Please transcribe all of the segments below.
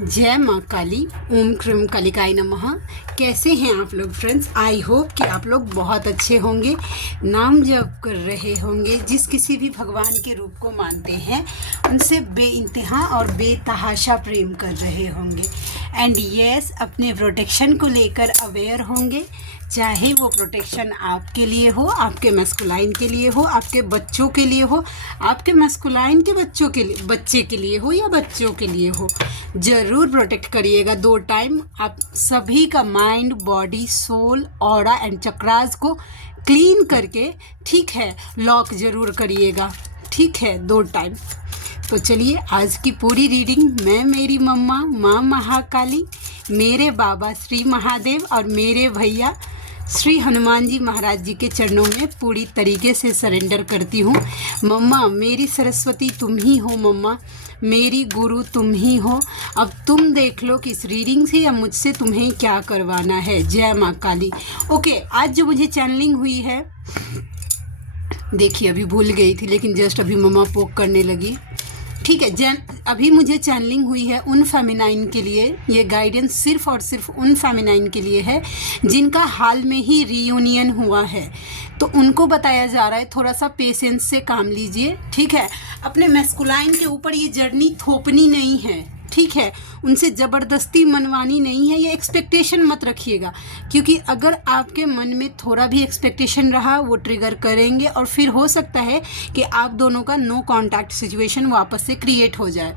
जय माँ काली। ओम क्रीम कालिकाय नमः। कैसे हैं आप लोग फ्रेंड्स? आई होप कि आप लोग बहुत अच्छे होंगे, नाम जप कर रहे होंगे, जिस किसी भी भगवान के रूप को मानते हैं उनसे बेइंतहा और बेतहाशा प्रेम कर रहे होंगे। एंड यस, अपने प्रोटेक्शन को लेकर अवेयर होंगे, चाहे वो प्रोटेक्शन आपके लिए हो, आपके मैस्कुलाइन के लिए हो, आपके बच्चों के लिए हो, आपके मैस्कुलाइन के बच्चों के लिए, बच्चे के लिए हो या बच्चों के लिए हो। ज़रूर प्रोटेक्ट करिएगा 2 टाइम। आप सभी का mind, body, soul, aura and chakras को क्लीन करके, ठीक है, लॉक ज़रूर करिएगा, ठीक है, 2 टाइम। तो चलिए आज की पूरी रीडिंग मैं, मेरी मम्मा माँ महाकाली, मेरे बाबा श्री महादेव और मेरे भैया श्री हनुमान जी महाराज जी के चरणों में पूरी तरीके से सरेंडर करती हूँ। मम्मा मेरी सरस्वती तुम ही हो, मम्मा मेरी गुरु तुम ही हो। अब तुम देख लो कि इस रीडिंग से या मुझसे तुम्हें क्या करवाना है। जय माँ काली। ओके, आज जो मुझे चैनलिंग हुई है, देखिए अभी भूल गई थी लेकिन जस्ट अभी मम्मा पोक करने लगी, ठीक है। अभी मुझे चैनलिंग हुई है उन फेमिनाइन के लिए। ये गाइडेंस सिर्फ और सिर्फ उन फेमिनाइन के लिए है जिनका हाल में ही रीयूनियन हुआ है। तो उनको बताया जा रहा है थोड़ा सा पेशेंस से काम लीजिए, ठीक है। अपने मैस्कुलाइन के ऊपर ये जर्नी थोपनी नहीं है, ठीक है। उनसे ज़बरदस्ती मनवानी नहीं है, ये एक्सपेक्टेशन मत रखिएगा, क्योंकि अगर आपके मन में थोड़ा भी एक्सपेक्टेशन रहा वो ट्रिगर करेंगे और फिर हो सकता है कि आप दोनों का नो कांटेक्ट सिचुएशन वापस से क्रिएट हो जाए।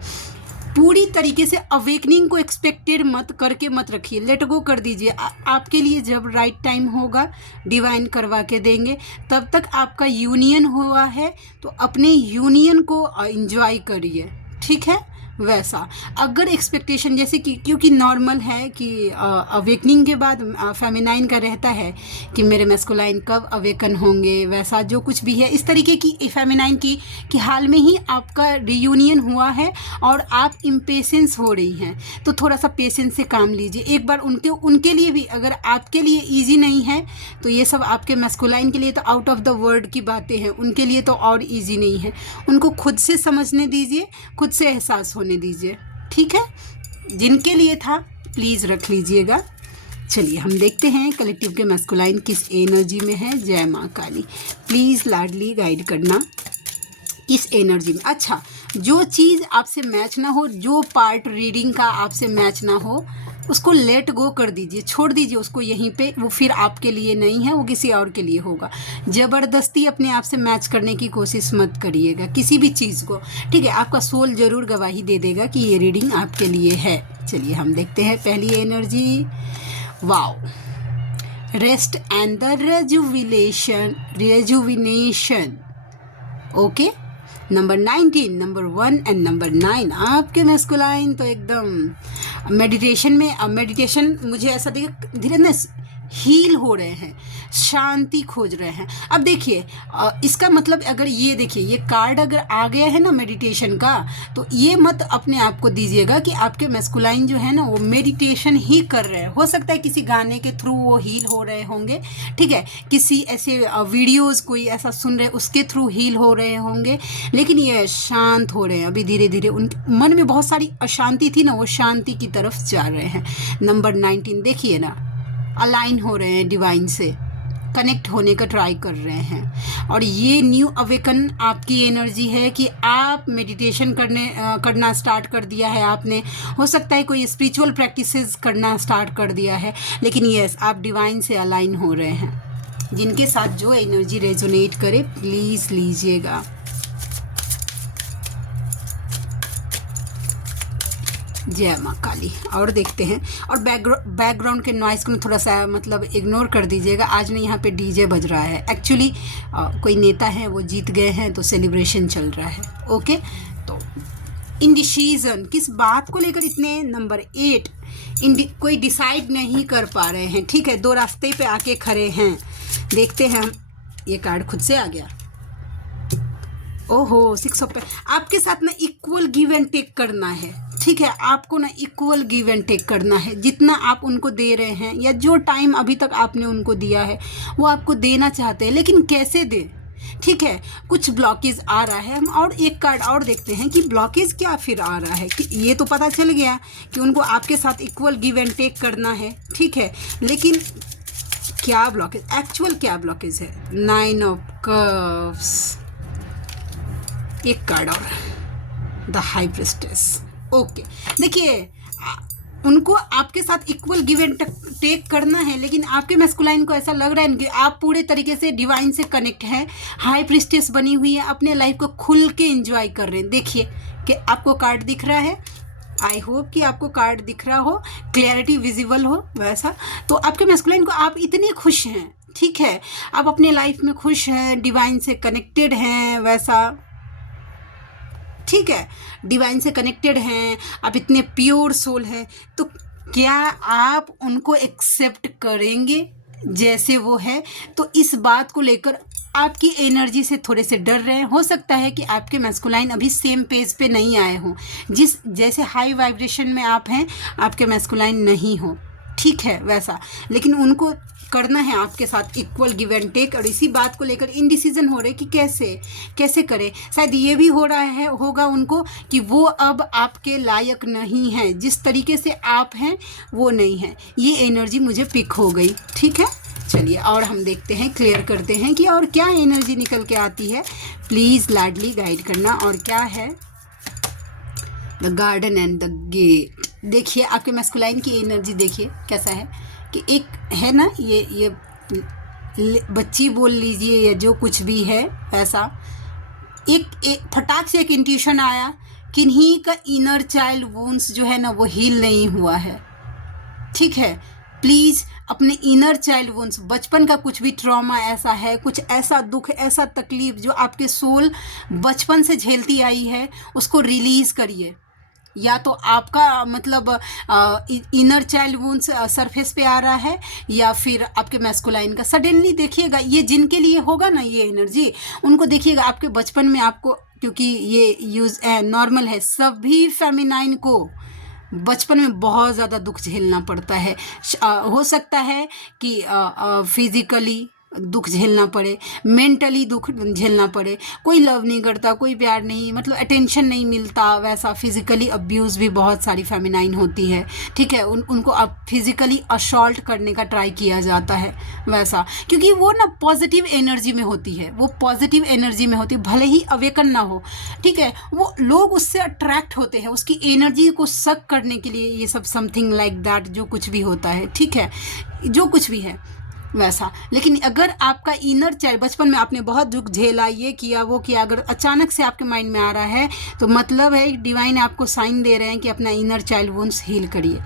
पूरी तरीके से अवेकनिंग को एक्सपेक्टेड मत करके मत रखिए, लेट गो कर दीजिए। आपके लिए जब राइट टाइम होगा डिवाइन करवा के देंगे। तब तक आपका यूनियन हुआ है तो अपने यूनियन को एंजॉय करिए, ठीक है। वैसा अगर एक्सपेक्टेशन जैसे कि, क्योंकि नॉर्मल है कि अवेकनिंग के बाद फेमिनाइन का रहता है कि मेरे मैस्कुलाइन कब अवेकन होंगे, वैसा जो कुछ भी है इस तरीके की फेमिनाइन की कि हाल में ही आपका रियूनियन हुआ है और आप इम्पेशेंस हो रही हैं, तो थोड़ा सा पेशेंस से काम लीजिए एक बार। उनके लिए भी, अगर आपके लिए ईजी नहीं है तो ये सब आपके मैस्कुलाइन के लिए तो आउट ऑफ द वर्ल्ड की बातें हैं, उनके लिए तो और ईजी नहीं है। उनको खुद से समझने दीजिए, खुद से एहसास होने दीजिए, ठीक है। जिनके लिए था प्लीज़ रख लीजिएगा। चलिए हम देखते हैं कलेक्टिव के मैस्कुलाइन किस एनर्जी में है। जय माँ काली। प्लीज़ लाडली गाइड करना किस एनर्जी में। अच्छा, जो चीज़ आपसे मैच ना हो, जो पार्ट रीडिंग का आपसे मैच ना हो, उसको लेट गो कर दीजिए, छोड़ दीजिए उसको यहीं पे। वो फिर आपके लिए नहीं है, वो किसी और के लिए होगा। ज़बरदस्ती अपने आप से मैच करने की कोशिश मत करिएगा किसी भी चीज़ को, ठीक है। आपका सोल ज़रूर गवाही दे देगा कि ये रीडिंग आपके लिए है। चलिए हम देखते हैं पहली energy. Wow, rest and the rejuvenation. Okay, number 19, number 1 and number 9। आपके मैस्कुलाइन तो एकदम मेडिटेशन में, मेडिटेशन मुझे ऐसा दिखे धीरे ना हील हो रहे हैं, शांति खोज रहे हैं। अब देखिए इसका मतलब, अगर ये देखिए ये कार्ड अगर आ गया है ना मेडिटेशन का, तो ये मत अपने आप को दीजिएगा कि आपके मैस्कुलाइन जो है ना वो मेडिटेशन ही कर रहे हैं। हो सकता है किसी गाने के थ्रू वो हील हो रहे होंगे, ठीक है। किसी ऐसे वीडियोज़ कोई ऐसा सुन रहे उसके थ्रू हील हो रहे होंगे, लेकिन ये शांत हो रहे हैं अभी धीरे धीरे। उनके मन में बहुत सारी अशांति थी ना, वो शांति की तरफ जा रहे हैं। नंबर 19 देखिए ना, अलाइन हो रहे हैं डिवाइन से, कनेक्ट होने का ट्राई कर रहे हैं। और ये न्यू अवेकन आपकी एनर्जी है कि आप मेडिटेशन करना स्टार्ट कर दिया है आपने। हो सकता है कोई स्पिरिचुअल प्रैक्टिसेस करना स्टार्ट कर दिया है, लेकिन यस, आप डिवाइन से अलाइन हो रहे हैं। जिनके साथ जो एनर्जी रेजोनेट करे प्लीज़ लीजिएगा। जय माँ काली। और देखते हैं, और बैकग्राउंड के नॉइज़ को थोड़ा सा मतलब इग्नोर कर दीजिएगा। आज नहीं यहाँ पे डीजे बज रहा है, एक्चुअली कोई नेता है वो जीत गए हैं तो सेलिब्रेशन चल रहा है। ओके, तो इंडिसीजन किस बात को लेकर इतने। नंबर 8, कोई डिसाइड नहीं कर पा रहे हैं, ठीक है। 2 रास्ते पे आके खड़े हैं। देखते हैं हम, ये कार्ड खुद से आ गया। ओहो, 6 ऑफ आपके साथ ना इक्वल गिव एंड टेक करना है, ठीक है। आपको ना इक्वल गिव एंड टेक करना है। जितना आप उनको दे रहे हैं या जो टाइम अभी तक आपने उनको दिया है वो आपको देना चाहते हैं, लेकिन कैसे दें, ठीक है, कुछ ब्लॉकेज आ रहा है। हम और एक कार्ड और देखते हैं कि ब्लॉकेज क्या फिर आ रहा है। कि ये तो पता चल गया कि उनको आपके साथ इक्वल गिव एंड टेक करना है, ठीक है, लेकिन क्या ब्लॉकेज, एक्चुअल क्या ब्लॉकेज है। 9 ऑफ कप्स, एक कार्ड और, द हाई प्रिस्टेस। ओके, देखिए उनको आपके साथ इक्वल गिव एंड टेक करना है, लेकिन आपके मैस्कुलाइन को ऐसा लग रहा है कि आप पूरे तरीके से डिवाइन से कनेक्ट हैं, हाई प्रिस्टेस बनी हुई है, अपने लाइफ को खुल के एंजॉय कर रहे हैं। देखिए कि आपको कार्ड दिख रहा है, आई होप कि आपको कार्ड दिख रहा हो, क्लियरिटी विजिबल हो वैसा। तो आपके मैस्कुलाइन को आप इतने खुश हैं, ठीक है, आप अपने लाइफ में खुश हैं, डिवाइन से कनेक्टेड हैं वैसा, ठीक है, डिवाइन से कनेक्टेड हैं, आप इतने प्योर सोल हैं। तो क्या आप उनको एक्सेप्ट करेंगे जैसे वो है? तो इस बात को लेकर आपकी एनर्जी से थोड़े से डर रहे हैं। हो सकता है कि आपके मैस्कुलाइन अभी सेम पेज पे नहीं आए हों, जिस जैसे हाई वाइब्रेशन में आप हैं आपके मैस्कुलाइन नहीं हो, ठीक है वैसा, लेकिन उनको करना है आपके साथ इक्वल गिव एंड टेक। और इसी बात को लेकर इनडिसीजन हो रहे कि कैसे करें। शायद ये भी हो रहा है होगा उनको कि वो अब आपके लायक नहीं है, जिस तरीके से आप हैं वो नहीं है। ये एनर्जी मुझे पिक हो गई, ठीक है। चलिए और हम देखते हैं, क्लियर करते हैं कि और क्या एनर्जी निकल के आती है। प्लीज़ लाडली गाइड करना। और क्या है, the garden and the gate. देखिए आपके मैस्कुलाइन की एनर्जी देखिए कैसा है कि एक है ना, ये बच्ची बोल लीजिए या जो कुछ भी है ऐसा, एक फटाक से एक इंट्यूशन आया, किन्हीं का इनर चाइल्ड वुंड्स जो है ना वो हील नहीं हुआ है, ठीक है। प्लीज़ अपने इनर चाइल्ड वुंड्स, बचपन का कुछ भी ट्रॉमा ऐसा है, कुछ ऐसा दुख, ऐसा तकलीफ जो आपके सोल बचपन से झेलती आई है, उसको रिलीज़ करिए। या तो आपका मतलब इनर चाइल्ड वुंड्स सरफेस पे आ रहा है, या फिर आपके मैस्कुलाइन का। सडनली देखिएगा ये जिनके लिए होगा ना ये एनर्जी, उनको देखिएगा आपके बचपन में आपको, क्योंकि ये यूज नॉर्मल है, सभी फेमिनाइन को बचपन में बहुत ज़्यादा दुख झेलना पड़ता है। हो सकता है कि फिज़िकली दुख झेलना पड़े, मेंटली दुख झेलना पड़े, कोई लव नहीं करता, कोई प्यार नहीं, मतलब अटेंशन नहीं मिलता वैसा। फिज़िकली अब्यूज़ भी बहुत सारी फेमिनाइन होती है, ठीक है। उनको अब फिज़िकली असॉल्ट करने का ट्राई किया जाता है वैसा, क्योंकि वो ना पॉजिटिव एनर्जी में होती है, वो पॉजिटिव एनर्जी में होती है, भले ही अवेकन ना हो, ठीक है। वो लोग उससे अट्रैक्ट होते हैं, उसकी एनर्जी को सक करने के लिए, ये सब समथिंग लाइक दैट जो कुछ भी होता है, ठीक है, जो कुछ भी है वैसा। लेकिन अगर आपका इनर चाइल्ड, बचपन में आपने बहुत दुख झेला, ये किया वो किया, अगर अचानक से आपके माइंड में आ रहा है, तो मतलब है डिवाइन आपको साइन दे रहे हैं कि अपना इनर चाइल्ड वुंड्स हील करिए।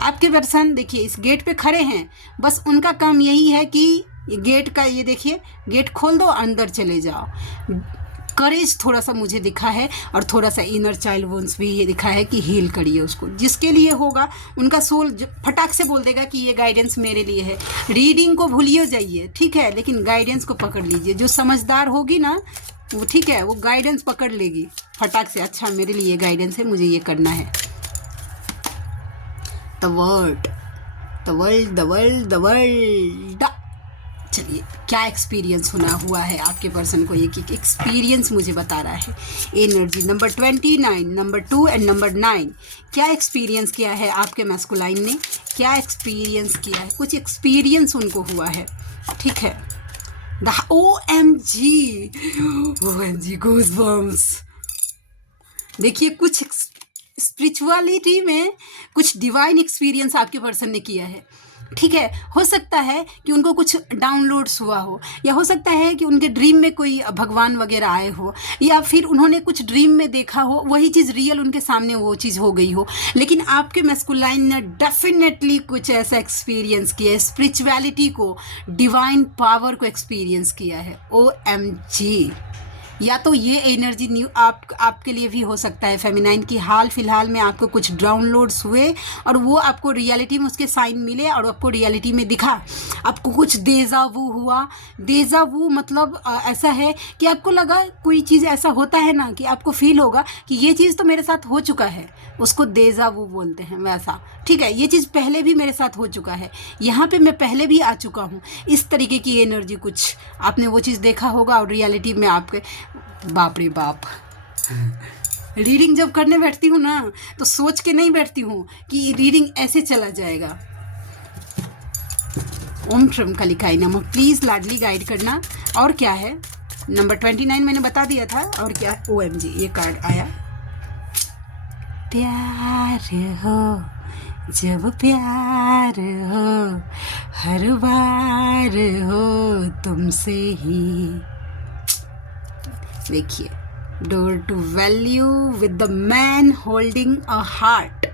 आपके पर्सन देखिए इस गेट पे खड़े हैं, बस उनका काम यही है कि गेट का, ये देखिए गेट खोल दो, अंदर चले जाओ। करेज थोड़ा सा मुझे दिखा है, और थोड़ा सा इनर चाइल्ड वुंड्स भी ये दिखा है कि हील करिए उसको। जिसके लिए होगा उनका सोल फटाक से बोल देगा कि ये गाइडेंस मेरे लिए है। रीडिंग को भूलिए जाइए, ठीक है, लेकिन गाइडेंस को पकड़ लीजिए। जो समझदार होगी ना वो, ठीक है, वो गाइडेंस पकड़ लेगी फटाक से। अच्छा मेरे लिए ये गाइडेंस है, मुझे ये करना है। The world, the world, the world, the world. चलिए क्या एक्सपीरियंस होना हुआ है आपके पर्सन को, ये कि एक्सपीरियंस मुझे बता रहा है। Energy number 29, number 2 and number 9। क्या एक्सपीरियंस किया है आपके मैस्कुलाइन ने, क्या एक्सपीरियंस किया है, कुछ एक्सपीरियंस उनको हुआ है, ठीक है। The OMG goosebumps. देखिए कुछ स्पिरिचुअलिटी में कुछ डिवाइन एक्सपीरियंस आपके पर्सन ने किया है, ठीक है। हो सकता है कि उनको कुछ डाउनलोड्स हुआ हो, या हो सकता है कि उनके ड्रीम में कोई भगवान वगैरह आए हो, या फिर उन्होंने कुछ ड्रीम में देखा हो, वही चीज़ रियल उनके सामने वो चीज़ हो गई हो। लेकिन आपके मैस्कुलाइन ने डेफिनेटली कुछ ऐसा एक्सपीरियंस किया है, स्पिरिचुअलिटी को, डिवाइन पावर को एक्सपीरियंस किया है। OMG या तो ये एनर्जी न्यू आपके लिए भी हो सकता है फेमिनाइन की हाल फिलहाल में आपको कुछ डाउनलोड्स हुए और वो आपको रियलिटी में उसके साइन मिले और आपको रियलिटी में दिखा, आपको कुछ डेजा वू हुआ। डेजा वू मतलब ऐसा है कि आपको लगा कोई चीज़ ऐसा होता है ना कि आपको फील होगा कि ये चीज़ तो मेरे साथ हो चुका है, उसको डेजा वू बोलते हैं वैसा। ठीक है, ये चीज़ पहले भी मेरे साथ हो चुका है, यहाँ पे मैं पहले भी आ चुका हूँ, इस तरीके की एनर्जी कुछ आपने वो चीज़ देखा होगा और रियलिटी में आपके बाप रे बाप। रीडिंग जब करने बैठती हूँ ना तो सोच के नहीं बैठती हूँ कि रीडिंग ऐसे चला जाएगा। ओम श्रम कालिकाई नमः। प्लीज़ लाडली गाइड करना। और क्या है, नंबर 29 मैंने बता दिया था। और क्या, OMG ये कार्ड आया। प्यार हो जब प्यार हो हर बार हो तुमसे ही। देखिए, door to value with the man holding a heart.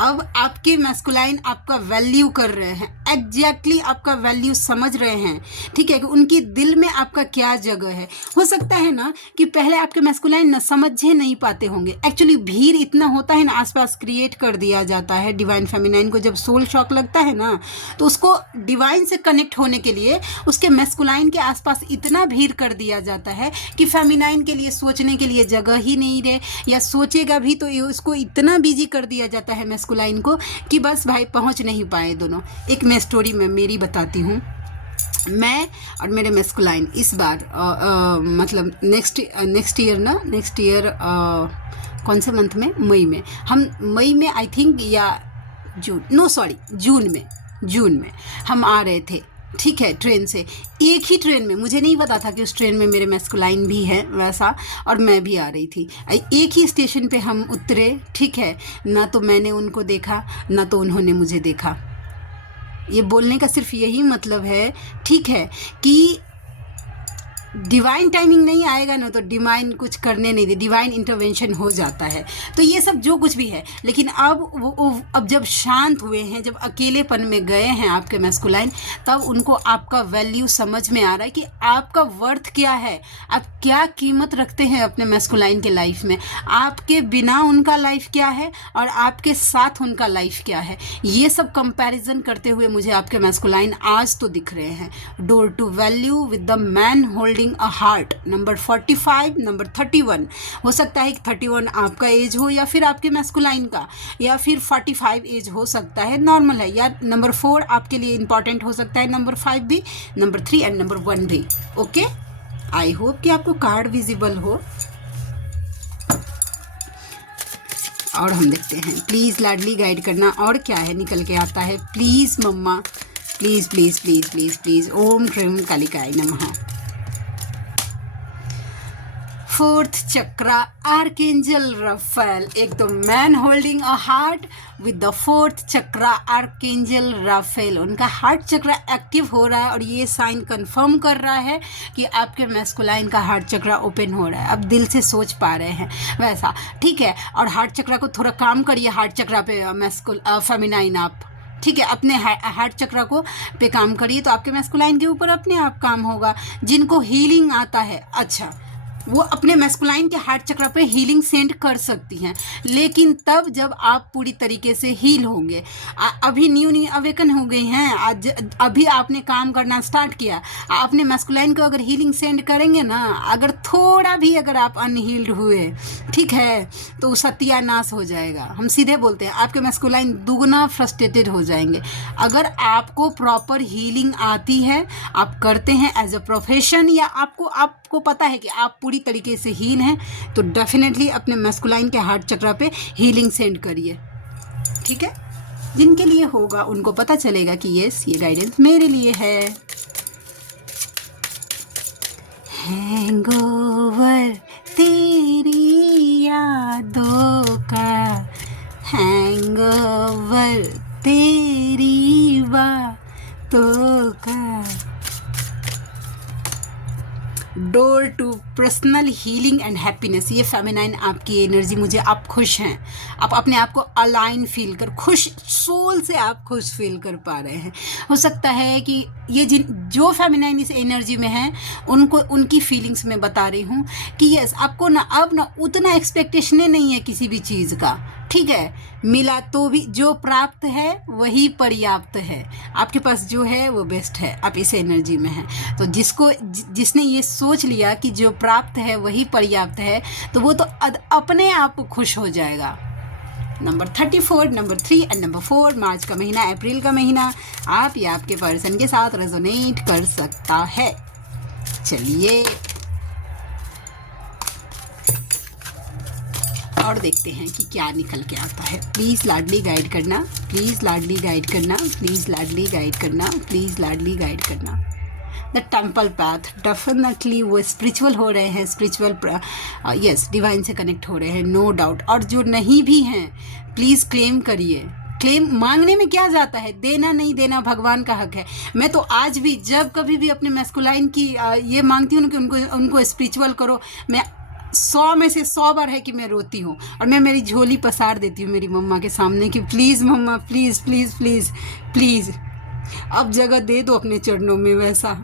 अब आपके मैस्कुलाइन आपका वैल्यू कर रहे हैं, एग्जैक्टली आपका वैल्यू समझ रहे हैं। ठीक है, कि उनकी दिल में आपका क्या जगह है। हो सकता है ना कि पहले आपके मैस्कुलाइन ना समझे नहीं पाते होंगे, एक्चुअली भीड़ इतना होता है ना, आसपास क्रिएट कर दिया जाता है। डिवाइन फेमिनाइन को जब सोल शॉक लगता है ना तो उसको डिवाइन से कनेक्ट होने के लिए उसके मैस्कुलाइन के आसपास इतना भीड़ कर दिया जाता है कि फेमिनाइन के लिए सोचने के लिए जगह ही नहीं रहे, या सोचेगा भी तो उसको इतना बिजी कर दिया जाता है मैस्कुलाइन को कि बस भाई पहुंच नहीं पाए दोनों। एक मैं स्टोरी में मेरी बताती हूँ। मैं और मेरे मैस्कुलाइन इस बार मतलब नेक्स्ट ईयर कौन से मंथ में, मई में, हम मई में आई थिंक या जून में हम आ रहे थे। ठीक है, ट्रेन से, एक ही ट्रेन में, मुझे नहीं पता था कि उस ट्रेन में मेरे मैस्कुलाइन भी है वैसा, और मैं भी आ रही थी। एक ही स्टेशन पे हम उतरे। ठीक है, ना तो मैंने उनको देखा ना तो उन्होंने मुझे देखा। ये बोलने का सिर्फ यही मतलब है, ठीक है, कि डिवाइन टाइमिंग नहीं आएगा ना तो डिवाइन कुछ करने नहीं दे, डिवाइन इंटरवेंशन हो जाता है। तो ये सब जो कुछ भी है, लेकिन अब जब शांत हुए हैं, जब अकेलेपन में गए हैं आपके मैस्कुलाइन, तब उनको आपका वैल्यू समझ में आ रहा है कि आपका वर्थ क्या है, आप क्या कीमत रखते हैं अपने मैस्कुलाइन के लाइफ में, आपके बिना उनका लाइफ क्या है और आपके साथ उनका लाइफ क्या है। ये सब कंपैरिजन करते हुए मुझे आपके मैस्कुलाइन आज तो दिख रहे हैं। Door to value with the man holding a heart, number 45, number 31। हो सकता है कि 31 आपका एज हो, या फिर आपके मैस्कुलाइन का, या फिर 45 एज हो सकता है, नॉर्मल है। या नंबर 4 आपके लिए इंपॉर्टेंट हो सकता है, नंबर 5 भी, नंबर 3 एंड नंबर 1 भी। ओके, आई होप कि आपको कार्ड विजिबल हो। और हम देखते हैं, प्लीज़ लाडली गाइड करना। और क्या है निकल के आता है, please mama, please please please please प्लीज़। ओम ह्रीं कालिकाय नमः। Fourth chakra, archangel Raphael. एक तो man holding a heart with the fourth chakra, archangel Raphael. उनका हार्ट चक्रा एक्टिव हो रहा है और ये साइन कंफर्म कर रहा है कि आपके मैस्कुलाइन का हार्ट चक्रा ओपन हो रहा है। अब दिल से सोच पा रहे हैं वैसा। ठीक है, और हार्ट चक्रा को थोड़ा काम करिए, हार्ट चक्रा पे फेमिनाइन आप। ठीक है, अपने हार्ट चक्रा को पे काम करिए तो आपके मैस्कुलाइन के ऊपर अपने आप काम होगा। जिनको हीलिंग आता है, अच्छा, वो अपने मैस्कुलाइन के हार्ट चक्र पे हीलिंग सेंड कर सकती हैं, लेकिन तब जब आप पूरी तरीके से हील होंगे। अभी न्यू अवेकन हो गई हैं, आज अभी आपने काम करना स्टार्ट किया, अपने मैस्कुलाइन को अगर हीलिंग सेंड करेंगे ना, अगर थोड़ा भी अगर आप अनहील्ड हुए, ठीक है, तो सत्यानाश हो जाएगा। हम सीधे बोलते हैं, आपके मैस्कुलाइन दुगना फ्रस्ट्रेटेड हो जाएंगे। अगर आपको प्रॉपर हीलिंग आती है, आप करते हैं एज अ प्रोफेशन, या आपको पता है कि आप पूरी तरीके से हील हैं, तो डेफिनेटली अपने मैस्कुलाइन के हार्ट चक्र पे हीलिंग सेंड करिए। ठीक है, जिनके लिए होगा उनको पता चलेगा कि यस, ये गाइडेंस मेरे लिए है। हैंगओवर तेरी यादों का, हैंगओवर तेरी बातों का, door to personal healing and happiness. ये फेमिनाइन आपकी एनर्जी, मुझे आप खुश हैं, आप अपने आप को अलाइन फील कर, खुश सोल से आप खुश फील कर पा रहे हैं। हो सकता है कि ये जो फेमिनाइन इस एनर्जी में हैं उनको उनकी फीलिंग्स में बता रही हूँ कि यस, आपको ना अब ना उतना एक्सपेक्टेशन नहीं है किसी भी चीज़ का, ठीक है। मिला तो भी जो प्राप्त है वही पर्याप्त है, आपके पास जो है वो बेस्ट है, आप इस एनर्जी में हैं। तो जिसने ये सोच लिया कि जो प्राप्त है वही पर्याप्त है, तो वो तो अपने आप खुश हो जाएगा। नंबर 34, नंबर 3 एंड नंबर 4, मार्च का महीना, अप्रैल का महीना आप या आपके पर्सन के साथ रेजोनेट कर सकता है। चलिए और देखते हैं कि क्या निकल के आता है। प्लीज़ लाडली गाइड करना, प्लीज़ लाडली गाइड करना, प्लीज़ लाडली गाइड करना, प्लीज़ लाडली गाइड करना। द टेम्पल पाथ, डेफिनेटली वो स्पिरिचुअल हो रहे हैं, स्पिरिचुअल यस डिवाइन से कनेक्ट हो रहे हैं, नो डाउट। और जो नहीं भी हैं प्लीज़ क्लेम करिए। क्लेम मांगने में क्या जाता है, देना नहीं देना भगवान का हक है। मैं तो आज भी जब कभी भी अपने मैस्कुलाइन की ये मांगती हूँ कि उनको स्पिरिचुअल करो, मैं 100 में से 100 बार है कि मैं रोती हूँ और मैं मेरी झोली पसार देती हूँ मेरी मम्मा के सामने कि please mama, please please please please अब जगह दे दो अपने चरणों में। वैसा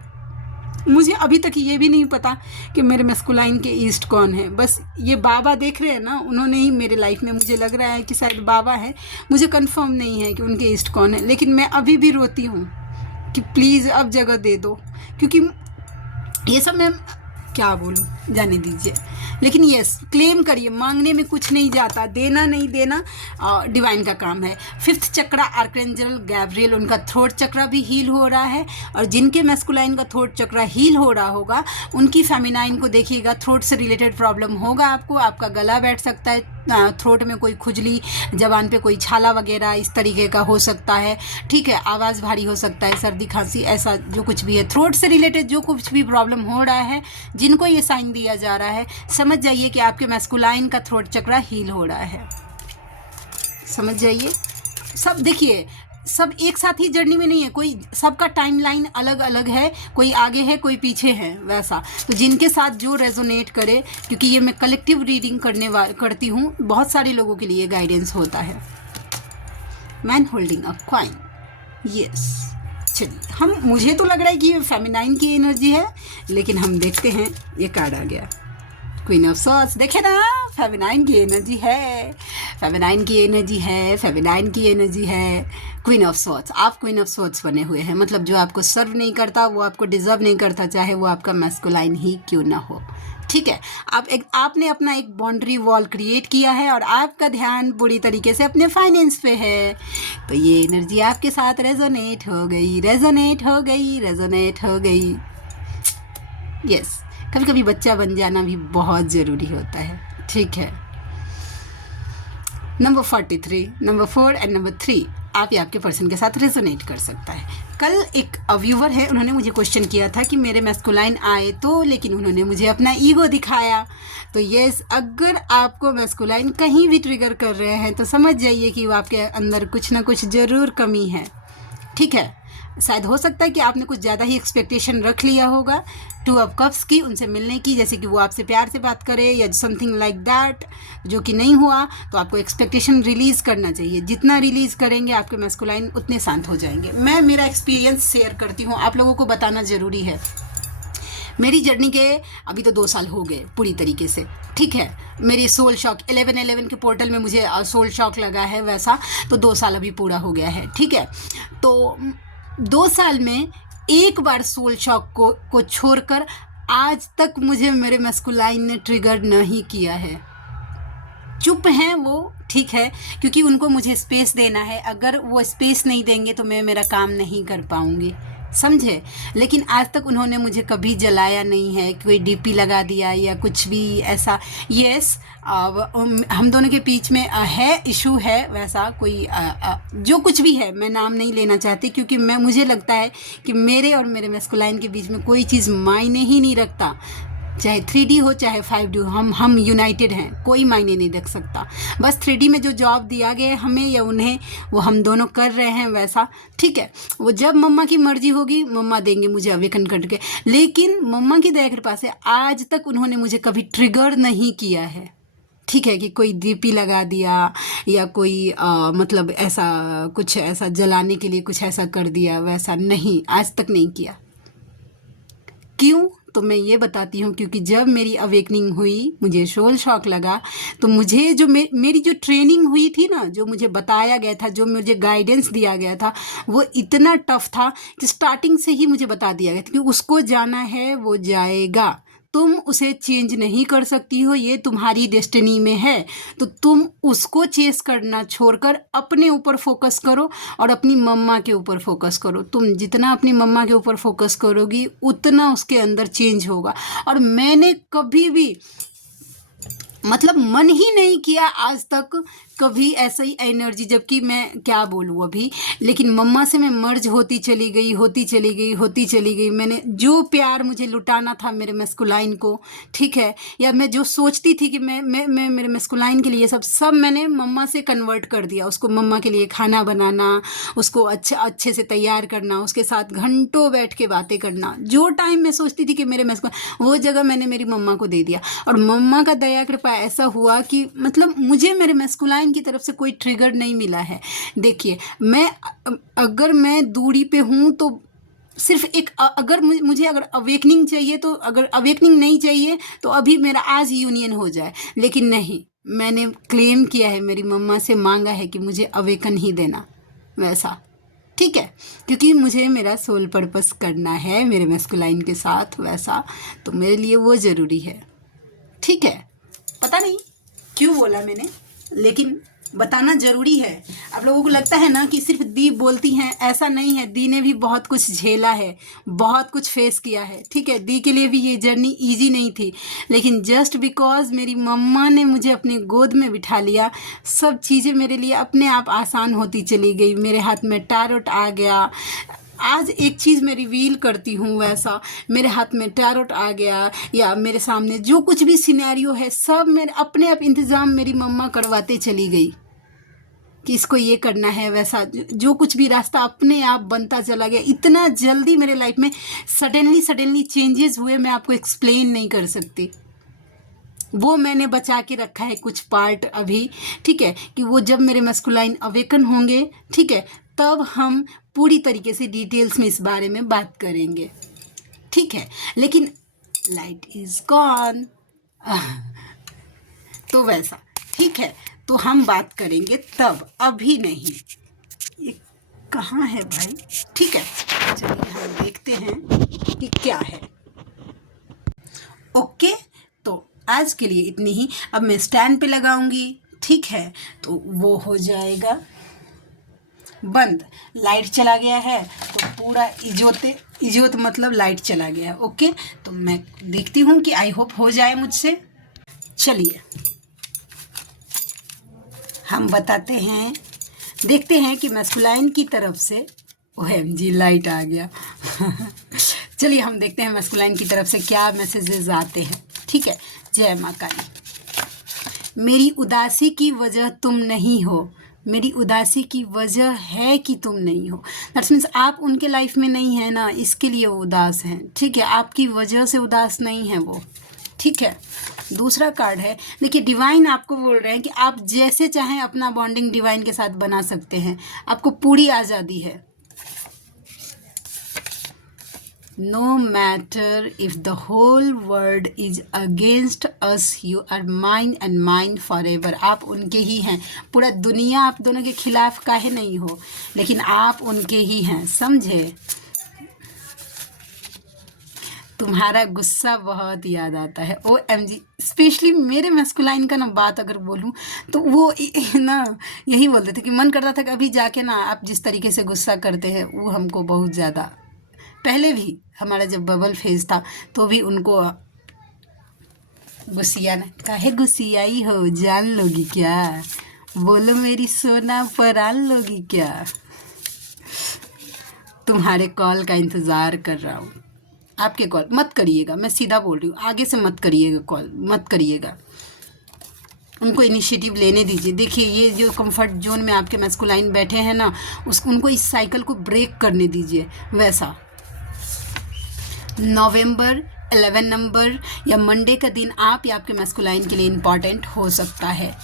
मुझे अभी तक ये भी नहीं पता कि मेरे मैस्कुलाइन के ईस्ट कौन है। बस ये बाबा देख रहे हैं ना, उन्होंने ही मेरे लाइफ में, मुझे लग रहा है कि शायद बाबा है, मुझे कंफर्म नहीं है कि उनके ईस्ट कौन है, लेकिन मैं अभी भी रोती हूँ कि प्लीज़ अब जगह दे दो। क्योंकि ये सब मैं क्या बोलूँ, जाने दीजिए। लेकिन यस, क्लेम करिए, मांगने में कुछ नहीं जाता, देना नहीं देना डिवाइन का काम है। 5th चक्रा आर्कएंजल गैब्रियल, उनका थ्रोट चक्रा भी हील हो रहा है। और जिनके मैस्कुलाइन का थ्रोट चक्रा हील हो रहा होगा उनकी फेमिनाइन को देखिएगा, थ्रोट से रिलेटेड प्रॉब्लम होगा आपको, आपका गला बैठ सकता है, थ्रोट में कोई खुजली, जबान पे कोई छाला वगैरह इस तरीके का हो सकता है, ठीक है। आवाज़ भारी हो सकता है, सर्दी खांसी, ऐसा जो कुछ भी है थ्रोट से रिलेटेड जो कुछ भी प्रॉब्लम हो रहा है, जिनको ये साइन दिया जा रहा है, समझ जाइए कि आपके मैस्कुलाइन का थ्रोट चक्रा हील हो रहा है। समझ जाइए। सब देखिए, सब एक साथ ही जर्नी में नहीं है, कोई सबका टाइमलाइन अलग अलग है, कोई आगे है कोई पीछे है, वैसा। तो जिनके साथ जो रेजोनेट करे, क्योंकि ये मैं कलेक्टिव रीडिंग करती हूँ, बहुत सारे लोगों के लिए गाइडेंस होता है। मैन होल्डिंग अ कॉइन, यस। चलिए, मुझे तो लग रहा है कि ये फेमिनाइन की एनर्जी है, लेकिन हम देखते हैं। ये कार्ड आ गया, क्वीन ऑफ सॉर्ड्स। देखे ना, फेमिनाइन की एनर्जी है, फेमिनाइन की एनर्जी है, फेमिनाइन की एनर्जी है। क्वीन ऑफ सॉर्ड्स, आप क्वीन ऑफ सॉर्ड्स बने हुए हैं, मतलब जो आपको सर्व नहीं करता वो आपको डिजर्व नहीं करता, चाहे वो आपका मैस्कुलाइन ही क्यों ना हो, ठीक है। आपने अपना एक बाउंड्री वॉल क्रिएट किया है और आपका ध्यान पूरी तरीके से अपने फाइनेंस पे है, तो ये एनर्जी आपके साथ रेजोनेट हो गई, रेजोनेट हो गई, रेजोनेट हो गई। यस, कभी कभी बच्चा बन जाना भी बहुत ज़रूरी होता है, ठीक है। नंबर 43, नंबर 4 एंड नंबर 3 आप या आपके पर्सन के साथ रेजोनेट कर सकता है। कल एक व्यूवर है, उन्होंने मुझे क्वेश्चन किया था कि मेरे मैस्कुलाइन आए तो, लेकिन उन्होंने मुझे अपना ईगो दिखाया। तो यस, अगर आपको मैस्कुलाइन कहीं भी ट्रिगर कर रहे हैं तो समझ जाइए कि वो आपके अंदर कुछ ना कुछ ज़रूर कमी है, ठीक है। शायद हो सकता है कि आपने कुछ ज़्यादा ही एक्सपेक्टेशन रख लिया होगा 2 ऑफ कप्स की, उनसे मिलने की, जैसे कि वो आपसे प्यार से बात करे या समथिंग लाइक दैट, जो कि नहीं हुआ। तो आपको एक्सपेक्टेशन रिलीज़ करना चाहिए, जितना रिलीज़ करेंगे आपके मैस्कुलाइन उतने शांत हो जाएंगे। मैं मेरा एक्सपीरियंस शेयर करती हूँ, आप लोगों को बताना ज़रूरी है। मेरी जर्नी के अभी तो 2 साल हो गए पूरी तरीके से, ठीक है। मेरी सोल शॉक 11/11 के पोर्टल में मुझे सोल शॉक लगा है, वैसा तो 2 साल अभी पूरा हो गया है, ठीक है। तो 2 साल में एक बार सोल शॉक को छोड़कर आज तक मुझे मेरे मैस्कुलाइन ने ट्रिगर नहीं किया है। चुप हैं वो, ठीक है, क्योंकि उनको मुझे स्पेस देना है। अगर वो स्पेस नहीं देंगे तो मैं मेरा काम नहीं कर पाऊँगी, समझे। लेकिन आज तक उन्होंने मुझे कभी जलाया नहीं है, कोई डीपी लगा दिया या कुछ भी ऐसा। यस, हम दोनों के बीच में है इशू है, वैसा कोई जो कुछ भी है, मैं नाम नहीं लेना चाहती, क्योंकि मुझे लगता है कि मेरे और मेरे मैस्कुलाइन के बीच में कोई चीज़ मायने ही नहीं रखता। चाहे 3D हो चाहे 5D हो, हम यूनाइटेड हैं, कोई मायने नहीं रख सकता। बस 3D में जो जॉब दिया गया है हमें या उन्हें, वो हम दोनों कर रहे हैं वैसा, ठीक है। वो जब मम्मा की मर्जी होगी मम्मा देंगे मुझे अवेकन करके, लेकिन मम्मा की दया कृपा से आज तक उन्होंने मुझे कभी ट्रिगर नहीं किया है, ठीक है, कि कोई डीपी लगा दिया या कोई मतलब ऐसा कुछ ऐसा जलाने के लिए कुछ ऐसा कर दिया, वैसा नहीं, आज तक नहीं किया। क्यों? तो मैं ये बताती हूँ, क्योंकि जब मेरी अवेकनिंग हुई मुझे सोल शॉक लगा, तो मुझे जो मेरी जो ट्रेनिंग हुई थी ना, जो मुझे बताया गया था, जो मुझे गाइडेंस दिया गया था, वो इतना टफ था कि स्टार्टिंग से ही मुझे बता दिया गया था कि उसको जाना है वो जाएगा, तुम उसे चेंज नहीं कर सकती हो, ये तुम्हारी डेस्टिनी में है, तो तुम उसको चेस करना छोड़कर अपने ऊपर फोकस करो और अपनी मम्मा के ऊपर फोकस करो। तुम जितना अपनी मम्मा के ऊपर फोकस करोगी उतना उसके अंदर चेंज होगा। और मैंने कभी भी मतलब मन ही नहीं किया आज तक कभी ऐसा ही एनर्जी, जबकि मैं क्या बोलूँ अभी, लेकिन मम्मा से मैं मर्ज होती चली गई, होती चली गई, होती चली गई। मैंने जो प्यार मुझे लुटाना था मेरे मस्कुलाइन को, ठीक है, या मैं जो सोचती थी कि मैं मेरे मस्कुलाइन के लिए सब मैंने मम्मा से कन्वर्ट कर दिया। उसको मम्मा के लिए खाना बनाना, उसको अच्छे से तैयार करना, उसके साथ घंटों बैठ के बातें करना, जो टाइम मैं सोचती थी कि मेरे मस्कुलाइन, वो जगह मैंने मेरी मम्मा को दे दिया। और मम्मा का दया कृपा ऐसा हुआ कि मतलब मुझे मेरे मस्कुलाइन की तरफ से कोई ट्रिगर नहीं मिला है। देखिए, अगर मैं दूरी पे हूँ तो सिर्फ एक, अगर मुझे अगर अवेकनिंग चाहिए तो, अगर अवेकनिंग नहीं चाहिए तो अभी मेरा आज यूनियन हो जाए, लेकिन नहीं, मैंने क्लेम किया है, मेरी मम्मा से मांगा है कि मुझे अवेकन ही देना, वैसा, ठीक है, क्योंकि मुझे मेरा सोल पर्पस करना है मेरे मस्कुलाइन के साथ, वैसा, तो मेरे लिए वो ज़रूरी है, ठीक है। पता नहीं क्यों बोला मैंने, लेकिन बताना ज़रूरी है। आप लोगों को लगता है ना कि सिर्फ दी बोलती हैं, ऐसा नहीं है। दी ने भी बहुत कुछ झेला है, बहुत कुछ फेस किया है, ठीक है। दी के लिए भी ये जर्नी इजी नहीं थी, लेकिन जस्ट बिकॉज मेरी मम्मा ने मुझे अपने गोद में बिठा लिया, सब चीज़ें मेरे लिए अपने आप आसान होती चली गई। मेरे हाथ में टैरोट आ गया। आज एक चीज़ मैं रिवील करती हूँ, वैसा मेरे हाथ में टैरोट आ गया, या मेरे सामने जो कुछ भी सिनेरियो है सब मेरे अपने आप इंतज़ाम मेरी मम्मा करवाते चली गई कि इसको ये करना है, वैसा जो कुछ भी रास्ता अपने आप बनता चला गया। इतना जल्दी मेरे लाइफ में सडनली चेंजेस हुए, मैं आपको एक्सप्लेन नहीं कर सकती। वो मैंने बचा के रखा है कुछ पार्ट अभी, ठीक है, कि वो जब मेरे मस्कुलाइन अवेकन होंगे, ठीक है, तब हम पूरी तरीके से डिटेल्स में इस बारे में बात करेंगे, ठीक है। लेकिन लाइट इज़ गॉन तो वैसा, ठीक है, तो हम बात करेंगे तब, अभी नहीं। ये कहाँ है भाई? ठीक है, चलिए हम देखते हैं कि क्या है। ओके, तो आज के लिए इतनी ही। अब मैं स्टैंड पे लगाऊंगी, ठीक है, तो वो हो जाएगा बंद। लाइट चला गया है तो पूरा इजोत मतलब लाइट चला गया है। ओके, तो मैं देखती हूँ कि आई होप हो जाए मुझसे। चलिए हम बताते हैं, देखते हैं कि मस्कुलाइन की तरफ से OMG लाइट आ गया चलिए हम देखते हैं मस्कुलाइन की तरफ से क्या मैसेजेस आते हैं, ठीक है। जय माँ काली। मेरी उदासी की वजह तुम नहीं हो, मेरी उदासी की वजह है कि तुम नहीं हो। दैट्स मीन्स आप उनके लाइफ में नहीं है ना, इसके लिए वो उदास हैं, ठीक है। आपकी वजह से उदास नहीं है वो, ठीक है। दूसरा कार्ड है, देखिए डिवाइन आपको बोल रहे हैं कि आप जैसे चाहें अपना बॉन्डिंग डिवाइन के साथ बना सकते हैं, आपको पूरी आज़ादी है। No matter if the whole world is against us, you are mine and mine forever. आप उनके ही हैं, पूरा दुनिया आप दोनों के खिलाफ काहे नहीं हो, लेकिन आप उनके ही हैं, समझे। तुम्हारा गुस्सा बहुत याद आता है। OMG, स्पेशली मेरे मस्कुलाइन का ना बात अगर बोलूँ तो वो ना यही बोलते थे कि मन करता था कि अभी जाके ना आप जिस तरीके से गुस्सा करते हैं वो हमको बहुत ज़्यादा, पहले भी हमारा जब बबल फेज था तो भी उनको गुस्सियाना, काहे गुस्सियाई हो, जान लोगी क्या, बोलो मेरी सोना परान लोगी क्या, तुम्हारे कॉल का इंतज़ार कर रहा हूँ। आपके कॉल मत करिएगा, मैं सीधा बोल रही हूँ, आगे से मत करिएगा, कॉल मत करिएगा, उनको इनिशिएटिव लेने दीजिए। देखिए ये जो कंफर्ट जोन में आपके मैस्कुलाइन बैठे हैं ना, उनको इस साइकिल को ब्रेक करने दीजिए। वैसा नवंबर 11 नंबर या मंडे का दिन आप या आपके मैस्कुलाइन के लिए इम्पॉर्टेंट हो सकता है।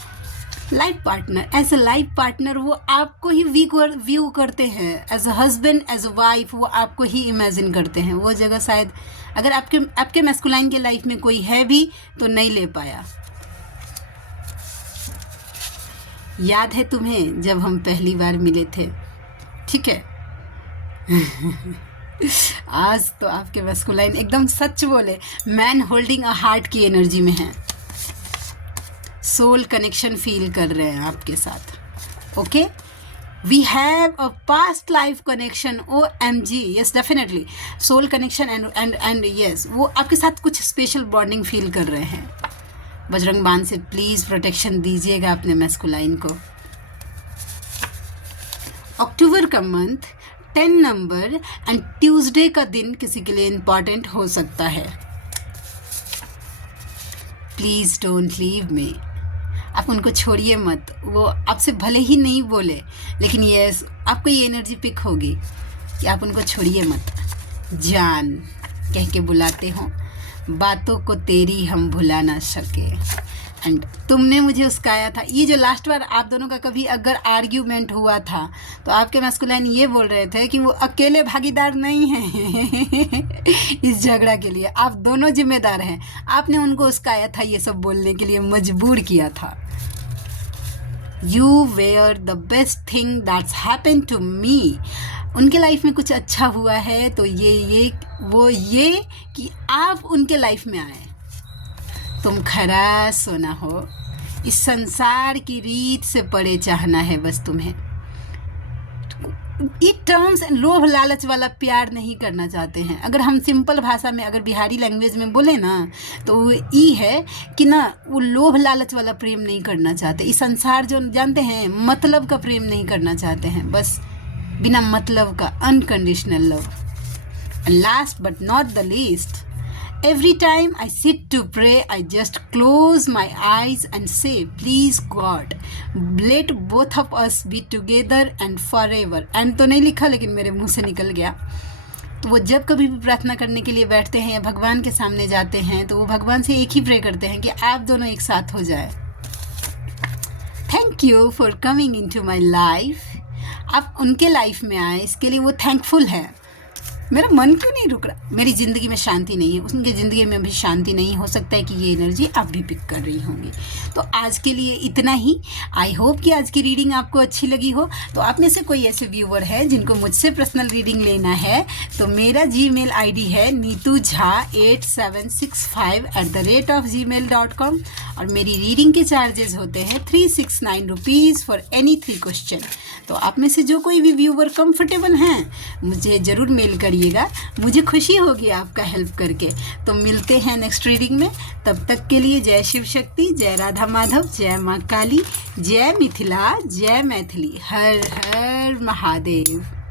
Life partner, as a life partner वो आपको ही व्यू करते हैं, as a husband as a wife वो आपको ही इमेजिन करते हैं। वो जगह शायद अगर आपके मैस्कुलाइन के लाइफ में कोई है भी तो नहीं ले पाया। याद है तुम्हें जब हम पहली बार मिले थे, ठीक है। आज तो आपके मैस्कुलाइन एकदम सच बोले मैन होल्डिंग अ हार्ट की एनर्जी में है, सोल कनेक्शन फील कर रहे हैं आपके साथ। Okay, we have a past life connection, OMG, yes definitely soul connection and yes वो आपके साथ कुछ स्पेशल बॉन्डिंग फील कर रहे हैं। बजरंग बाण से प्लीज़ प्रोटेक्शन दीजिएगा अपने मैस्कुलाइन को। अक्टूबर का मंथ 10 नंबर एंड ट्यूसडे का दिन किसी के लिए इम्पॉर्टेंट हो सकता है। प्लीज़ डोंट लीव मी, आप उनको छोड़िए मत। वो आपसे भले ही नहीं बोले लेकिन यस आपको ये एनर्जी पिक होगी कि आप उनको छोड़िए मत। जान कह के बुलाते हो, बातों को तेरी हम भुला ना सके। एंड तुमने मुझे उसकाया था। ये जो लास्ट बार आप दोनों का कभी अगर आर्ग्यूमेंट हुआ था तो आपके मैस्कुलाइन ये बोल रहे थे कि वो अकेले भागीदार नहीं हैं इस झगड़ा के लिए, आप दोनों जिम्मेदार हैं। आपने उनको उसकाया था, ये सब बोलने के लिए मजबूर किया था। You were the best thing that's happen to me. उनके लाइफ में कुछ अच्छा हुआ है तो ये कि आप उनके लाइफ में आए। तुम खरा सोना हो, इस संसार की रीत से परे चाहना है बस तुम्हें। ये टर्म्स लोभ लालच वाला प्यार नहीं करना चाहते हैं। अगर हम सिंपल भाषा में अगर बिहारी लैंग्वेज में बोले ना तो वो ई है कि ना वो लोभ लालच वाला प्रेम नहीं करना चाहते। इस संसार जो जानते हैं मतलब का प्रेम नहीं करना चाहते हैं, बस बिना मतलब का unconditional love. Last but not the least, every time I sit to pray, I just close my eyes and say, please God, let both of us be together and forever. And तो नहीं लिखा लेकिन मेरे मुंह से निकल गया। तो वो जब कभी भी प्रार्थना करने के लिए बैठते हैं या भगवान के सामने जाते हैं तो वो भगवान से एक ही प्रे करते हैं कि आप दोनों एक साथ हो जाए। Thank you for coming into my life. आप उनके लाइफ में आए इसके लिए वो थैंकफुल है। मेरा मन क्यों नहीं रुक रहा, मेरी ज़िंदगी में शांति नहीं है, उनकी ज़िंदगी में भी शांति नहीं। हो सकता है कि ये एनर्जी आप भी पिक कर रही होंगी। तो आज के लिए इतना ही। आई होप कि आज की रीडिंग आपको अच्छी लगी हो। तो आप में से कोई ऐसे व्यूअर है जिनको मुझसे पर्सनल रीडिंग लेना है तो मेरा Gmail ID है neetujha8765@gmail.com और मेरी रीडिंग के चार्जेस होते हैं 369 रुपीज़ फॉर एनी 3 क्वेश्चन। तो आप में से जो कोई भी व्यूअर कंफर्टेबल हैं मुझे ज़रूर मेल करिएगा, मुझे खुशी होगी आपका हेल्प करके। तो मिलते हैं नेक्स्ट रीडिंग में, तब तक के लिए जय शिव शक्ति, जय राधा माधव, जय माँ काली, जय मिथिला, जय मैथिली, हर हर महादेव।